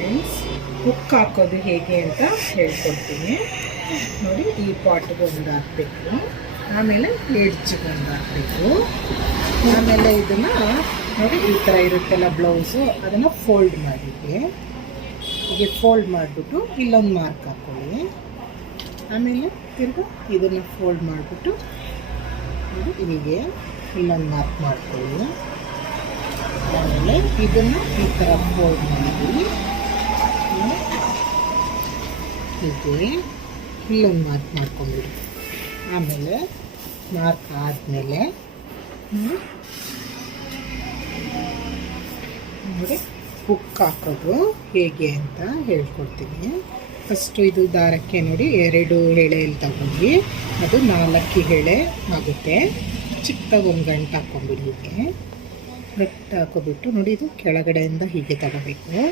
Friends, hook ಹಾಕೋದು ಹೇಗೆ ಅಂತ ಹೇಳ್ಕೊಡ್ತೀನಿ ನೋಡಿ. ಈ ಪಾಟ್ಗೆ ಒಂದು ಹಾಕಬೇಕು, ಆಮೇಲೆ ಎಡ್ಜ್ಗೆ ಒಂದು ಹಾಕಬೇಕು, ಆಮೇಲೆ ಇದನ್ನು ನೋಡಿ ಈ ಥರ ಇರುತ್ತಲ್ಲ ಬ್ಲೌಸು, ಅದನ್ನು ಫೋಲ್ಡ್ ಮಾಡಿದ್ವಿ. ಹೀಗೆ ಫೋಲ್ಡ್ ಮಾಡಿಬಿಟ್ಟು ಇಲ್ಲೊಂದು ಮಾರ್ಕ್ ಹಾಕ್ಕೊಳ್ಳಿ. ಆಮೇಲೆ ತಿರ್ಗಿ ಇದನ್ನು ಫೋಲ್ಡ್ ಮಾಡಿಬಿಟ್ಟು ನೋಡಿ ಹೀಗೆ ಇಲ್ಲೊಂದು ಮಾರ್ಕ್ ಮಾಡ್ಕೊಳ್ಳಿ. ಆಮೇಲೆ ಇದನ್ನು ಈ ಥರ ಫೋಲ್ಡ್ ಮಾಡಿ ಹೀಗೆ ಇಲ್ಲೊಂದು ಮಾರ್ಕ್ ಮಾಡ್ಕೊಂಡ್ಬಿಡಿ. ಆಮೇಲೆ ಮಾರ್ಕ್ ಆದಮೇಲೆ ನೋಡಿ ಹುಕ್ ಹಾಕೋದು ಹೇಗೆ ಅಂತ ಹೇಳ್ಕೊಡ್ತೀನಿ. ಫಸ್ಟು ಇದು ದಾರಕ್ಕೆ ನೋಡಿ 2 ಎಳೆಯಲ್ಲಿ ತಗೊಂಡು ಅದು 4 ಎಳೆ ಆಗುತ್ತೆ. ಚಿಕ್ಕದಾಗಿ ಒಂದು ಗಂಟು ಹಾಕ್ಕೊಂಬಿಡಿ. ಹೀಗೆ ಗಂಟು ಹಾಕೋಬಿಟ್ಟು ನೋಡಿ ಇದು ಕೆಳಗಡೆಯಿಂದ ಹೀಗೆ ತಗೋಬೇಕು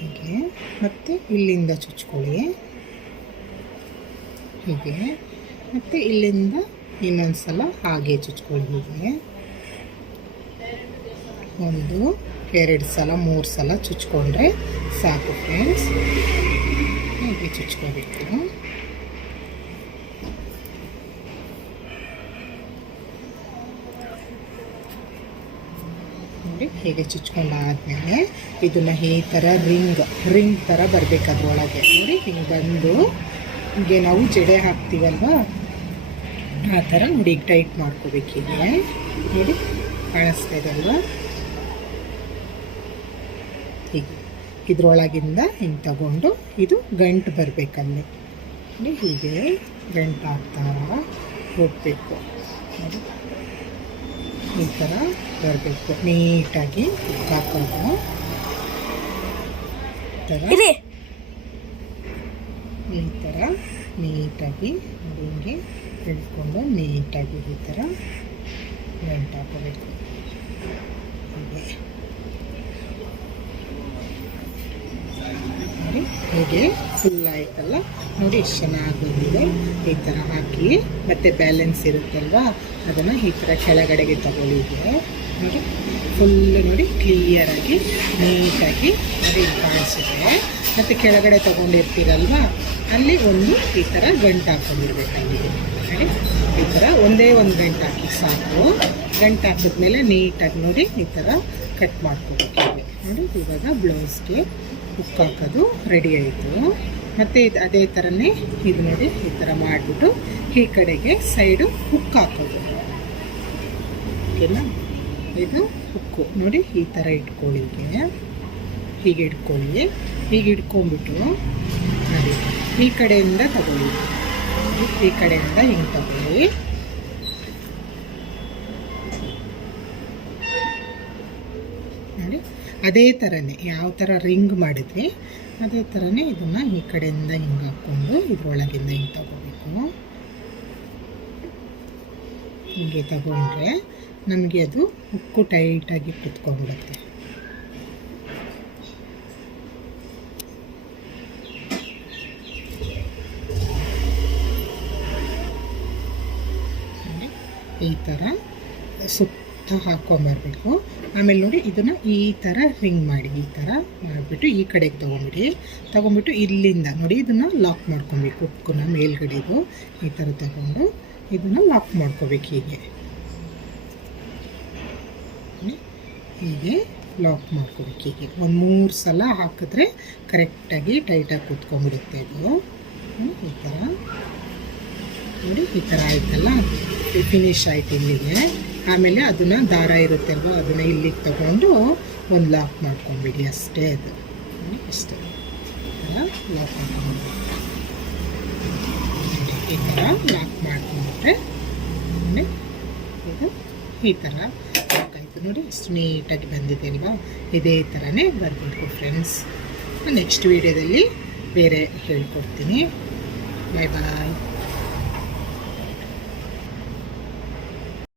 ಹೀಗೆ, ಮತ್ತು ಇಲ್ಲಿಂದ ಚುಚ್ಕೊಳ್ಳಿ ಹೀಗೆ, ಮತ್ತು ಇಲ್ಲಿಂದ ಇನ್ನೊಂದು ಸಲ ಹಾಗೆ ಚುಚ್ಕೊಳ್ಳಿ. ಹೀಗೆ 1 2 ಸಲ 3 ಸಲ ಚುಚ್ಕೊಂಡ್ರೆ ಸಾಕು ಫ್ರೆಂಡ್ಸ್. ಹೀಗೆ ಚುಚ್ಕೋಬೇಕು. ನೋಡಿ ಹೀಗೆ ಚುಚ್ಕೊಂಡಾದ್ಮೇಲೆ ಇದನ್ನು ಈ ಥರ ರಿಂಗ್ ಥರ ಬರಬೇಕು ಅದರೊಳಗೆ. ನೋಡಿ ಹಿಂಗೆ ಬಂದು ಹೀಗೆ ನಾವು ಜಡೆ ಹಾಕ್ತೀವಲ್ವ ಆ ಥರ ನೋಡಿ ಟೈಟ್ ಮಾಡ್ಕೋಬೇಕು. ಹೀಗೆ ನೋಡಿ ಕಾಣಿಸ್ತಾ ಇದಲ್ವ, ಹೀಗೆ ಇದ್ರೊಳಗಿಂದ ಹಿಂಗೆ ತಗೊಂಡು ಇದು ಗಂಟು ಬರಬೇಕಲ್ಲಿ ನೋಡಿ ಹೀಗೆ ಗಂಟು ಹಾಕ್ತಾ ಹೋಗಬೇಕು. ನೋಡಿ ಈ ಥರ ಬರಬೇಕು. ನೀಟಾಗಿ ಹಾಕೋದು ಈ ಥರ ನೀಟಾಗಿ ಹಿಂಗೆ ಹಿಡ್ಕೊಂಡು ನೀಟಾಗಿ ಈ ಥರ ಗಂಟು ಹಾಕೋಬೇಕು. ಹೀಗೆ ನೋಡಿ ಹೀಗೆ ಫುಲ್ ಆಯ್ತಲ್ಲ ನೋಡಿ ಎಷ್ಟು ಚೆನ್ನಾಗಿ ಬಂದಿದೆ. ಈ ಥರ ಹಾಕಿ ಮತ್ತು ಬ್ಯಾಲೆನ್ಸ್ ಇರುತ್ತಲ್ವ ಅದನ್ನು ಈ ಥರ ಕೆಳಗಡೆಗೆ ತಗೊಳ್ಳಿದೆ. ನೋಡಿ ಫುಲ್ಲು ನೋಡಿ ಕ್ಲಿಯರಾಗಿ ನೀಟಾಗಿ ನೋಡಿ ಕಾಣಿಸುತ್ತೆ. ಮತ್ತು ಕೆಳಗಡೆ ತೊಗೊಂಡಿರ್ತೀರಲ್ವ ಅಲ್ಲಿ ಒಂದು ಈ ಥರ ಗಂಟು ಹಾಕ್ಕೊಂಡಿರ್ಬೇಕು. ಅಲ್ಲಿಗೆ ನೋಡಿ ಈ ಥರ ಒಂದೇ ಒಂದು ಗಂಟು ಹಾಕಿ ಸಾಕು. ಗಂಟು ಹಾಕಿದ್ಮೇಲೆ ನೀಟಾಗಿ ನೋಡಿ ಈ ಥರ ಕಟ್ ಮಾಡ್ಕೋಬೇಕು. ನೋಡಿ ಇವಾಗ ಬ್ಲೌಸ್ಗೆ ಹುಕ್ ಹಾಕೋದು ರೆಡಿ ಆಯಿತು. ಮತ್ತು ಇದು ಅದೇ ಥರನೇ ಇದು ನೋಡಿ ಈ ಥರ ಮಾಡಿಬಿಟ್ಟು ಈ ಕಡೆಗೆ ಸೈಡು ಹುಕ್ ಹಾಕೋದು. ಓಕೆನಾ? ಇದು ಹುಕ್ಕು ನೋಡಿ ಈ ಥರ ಇಟ್ಕೊಳ್ಳಿ. ಹೀಗೆ ಇಟ್ಕೊಳ್ಳಿ. ಹೀಗೆ ಇಟ್ಕೊಂಡ್ಬಿಟ್ಟು ನೋಡಿ ಈ ಕಡೆಯಿಂದ ತಗೊಳ್ಳಿ. ಈ ಕಡೆಯಿಂದ ಹಿಂಗೆ ತಗೊಳ್ಳಿ. ನೋಡಿ ಅದೇ ಥರನೇ ಯಾವ ಥರ ರಿಂಗ್ ಮಾಡಿದ್ವಿ ಅದೇ ಥರನೇ ಇದನ್ನು ಈ ಕಡೆಯಿಂದ ಹಿಂಗೆ ಹಾಕ್ಕೊಂಡು ಇದ್ರೊಳಗಿಂದ ಹಿಂಗೆ ತಗೋಬೇಕು. ಹೀಗೆ ತಗೊಂಡ್ರೆ ನಮಗೆ ಅದು ಹುಕ್ಕು ಟೈಟಾಗಿ ಕುತ್ಕೊಂಡ್ಬಿಡುತ್ತೆ. ಈ ಥರ ಸುತ್ತ ಹಾಕ್ಕೊಂಬರ್ಬೇಕು. ಆಮೇಲೆ ನೋಡಿ ಇದನ್ನು ಈ ಥರ ರಿಂಗ್ ಮಾಡಿ ಈ ಥರ ಮಾಡಿಬಿಟ್ಟು ಈ ಕಡೆಗೆ ತೊಗೊಂಬಿಟ್ಟು ಇಲ್ಲಿಂದ ನೋಡಿ ಇದನ್ನು ಲಾಕ್ ಮಾಡ್ಕೊಬೇಕು. ಹುಕ್ಕನ್ನ ಮೇಲ್ಗಡೆದು ಈ ಥರ ತಗೊಂಡು ಇದನ್ನು ಲಾಕ್ ಮಾಡ್ಕೋಬೇಕು. ಹೀಗೆ ಲಾಕ್ ಮಾಡ್ಕೋಬೇಕು. ಹೀಗೆ ಒಂದು 3 ಸಲ ಹಾಕಿದ್ರೆ ಕರೆಕ್ಟಾಗಿ ಟೈಟಾಗಿ ಕೂತ್ಕೊಂಡ್ಬಿಡುತ್ತೆ ಇದು. ಈ ಥರ ನೋಡಿ ಈ ಥರ ಆಯ್ತಲ್ಲ, ಫಿನಿಶ್ ಆಯ್ತು ಇಲ್ಲಿಗೆ. ಆಮೇಲೆ ಅದನ್ನು ದಾರ ಇರುತ್ತೆ ಅಲ್ವ ಅದನ್ನು ಇಲ್ಲಿಗೆ ತಗೊಂಡು ಒಂದು ಲಾಕ್ ಮಾಡ್ಕೊಂಬಿಡಿ ಅಷ್ಟೇ. ಅದು ಇಷ್ಟೇ ಲಾಕ್ ಮಾಡ್ಕೊಂಡು ಈ ಥರ ಲಾಕ್ ಮಾಡ್ಕೊಂಡ್ರೆ ಇದು ಈ ಥರ ಆಯಿತು. ನೋಡಿ ಎಷ್ಟು ನೀಟಾಗಿ ಬಂದಿದೆ ಅಲ್ವಾ? ಇದೇ ಥರನೇ ಬರಬೇಕು ಫ್ರೆಂಡ್ಸ್. ನೆಕ್ಸ್ಟ್ ವೀಡಿಯೋದಲ್ಲಿ ಬೇರೆ ಹೇಳ್ಕೊಡ್ತೀನಿ. ಬಾಯ್ ಬಾಯ್.